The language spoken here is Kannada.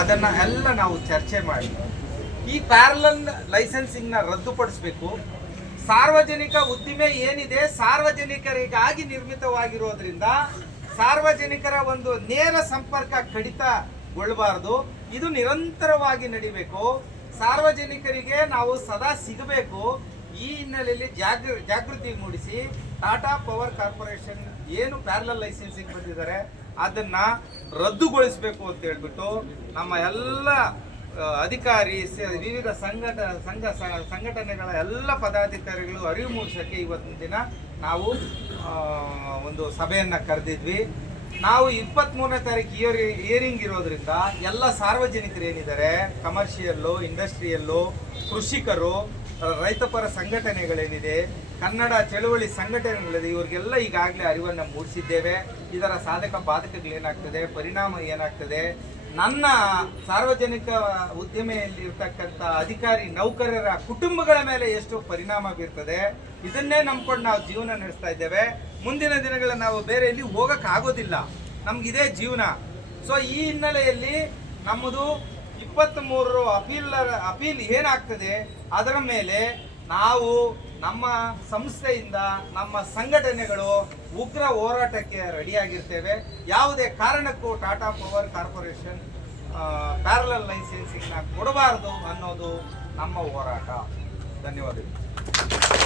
ಅದನ್ನ ಎಲ್ಲ ನಾವು ಚರ್ಚೆ ಮಾಡಿ ಈ ಪ್ಯಾರಲಲ್ ಲೈಸೆನ್ಸಿಂಗ್ನ ರದ್ದುಪಡಿಸಬೇಕು. ಸಾರ್ವಜನಿಕ ಉದ್ದಿಮೆ ಏನಿದೆ ಸಾರ್ವಜನಿಕರಿಗಾಗಿ ನಿರ್ಮಿತವಾಗಿರೋದ್ರಿಂದ ಸಾರ್ವಜನಿಕರ ಒಂದು ನೇರ ಸಂಪರ್ಕ ಕಡಿತಗೊಳ್ಳಬಾರದು. ಇದು ನಿರಂತರವಾಗಿ ನಡಿಬೇಕು. ಸಾರ್ವಜನಿಕರಿಗೆ ನಾವು ಸದಾ ಸಿಗಬೇಕು. ಈ ಹಿನ್ನೆಲೆಯಲ್ಲಿ ಜಾಗೃತಿ ಮೂಡಿಸಿ ಟಾಟಾ ಪವರ್ ಕಾರ್ಪೊರೇಷನ್ ಏನು ಪ್ಯಾರಲಲ್ ಲೈಸೆನ್ಸಿಂಗ್ ಬಂದಿದ್ದಾರೆ ಅದನ್ನ ರದ್ದುಗೊಳಿಸಬೇಕು ಅಂತ ಹೇಳ್ಬಿಟ್ಟು ನಮ್ಮ ಎಲ್ಲ ಅಧಿಕಾರಿ ವಿವಿಧ ಸಂಘಟನೆಗಳ ಎಲ್ಲ ಪದಾಧಿಕಾರಿಗಳು ಅರಿವು ಮೂಡಿಸೋಕ್ಕೆ ಇವತ್ತಿನ ದಿನ ನಾವು ಒಂದು ಸಭೆಯನ್ನು ಕರೆದಿದ್ವಿ. ನಾವು 23ನೇ ತಾರೀಕು ಹಿಯರಿಂಗ್ ಇರೋದ್ರಿಂದ ಎಲ್ಲ ಸಾರ್ವಜನಿಕರು ಏನಿದ್ದಾರೆ, ಕಮರ್ಷಿಯಲ್ಲು, ಇಂಡಸ್ಟ್ರಿಯಲ್ಲು, ಕೃಷಿಕರು, ರೈತಪರ ಸಂಘಟನೆಗಳೇನಿದೆ, ಕನ್ನಡ ಚಳುವಳಿ ಸಂಘಟನೆಗಳಿದೆ, ಇವ್ರಿಗೆಲ್ಲ ಈಗಾಗಲೇ ಅರಿವನ್ನು ಮೂಡಿಸಿದ್ದೇವೆ. ಇದರ ಸಾಧಕ ಬಾಧಕಗಳೇನಾಗ್ತದೆ, ಪರಿಣಾಮ ಏನಾಗ್ತದೆ, ನನ್ನ ಸಾರ್ವಜನಿಕ ಉದ್ಯಮೆಯಲ್ಲಿರ್ತಕ್ಕಂಥ ಅಧಿಕಾರಿ ನೌಕರರ ಕುಟುಂಬಗಳ ಮೇಲೆ ಎಷ್ಟು ಪರಿಣಾಮ ಬೀರ್ತದೆ, ಇದನ್ನೇ ನಂಬ್ಕೊಂಡು ನಾವು ಜೀವನ ನಡೆಸ್ತಾ ಇದ್ದೇವೆ. ಮುಂದಿನ ದಿನಗಳಲ್ಲಿ ನಾವು ಬೇರೆ ಎಲ್ಲಿ ಹೋಗೋಕ್ಕಾಗೋದಿಲ್ಲ, ನಮಗಿದೇ ಜೀವನ. ಸೊ ಈ ಹಿನ್ನೆಲೆಯಲ್ಲಿ ನಮ್ಮದು 23 ಅಪೀಲ್ ಏನಾಗ್ತದೆ ಅದರ ಮೇಲೆ ನಾವು ನಮ್ಮ ಸಂಸ್ಥೆಯಿಂದ ನಮ್ಮ ಸಂಘಟನೆಗಳು ಉಗ್ರ ಹೋರಾಟಕ್ಕೆ ರೆಡಿಯಾಗಿರ್ತೇವೆ. ಯಾವುದೇ ಕಾರಣಕ್ಕೂ ಟಾಟಾ ಪವರ್ ಕಾರ್ಪೊರೇಷನ್ ಪ್ಯಾರಲಲ್ ಲೈಸೆನ್ಸಿಂಗ್ನ ಕೊಡಬಾರದು ಅನ್ನೋದು ನಮ್ಮ ಹೋರಾಟ. ಧನ್ಯವಾದಗಳು.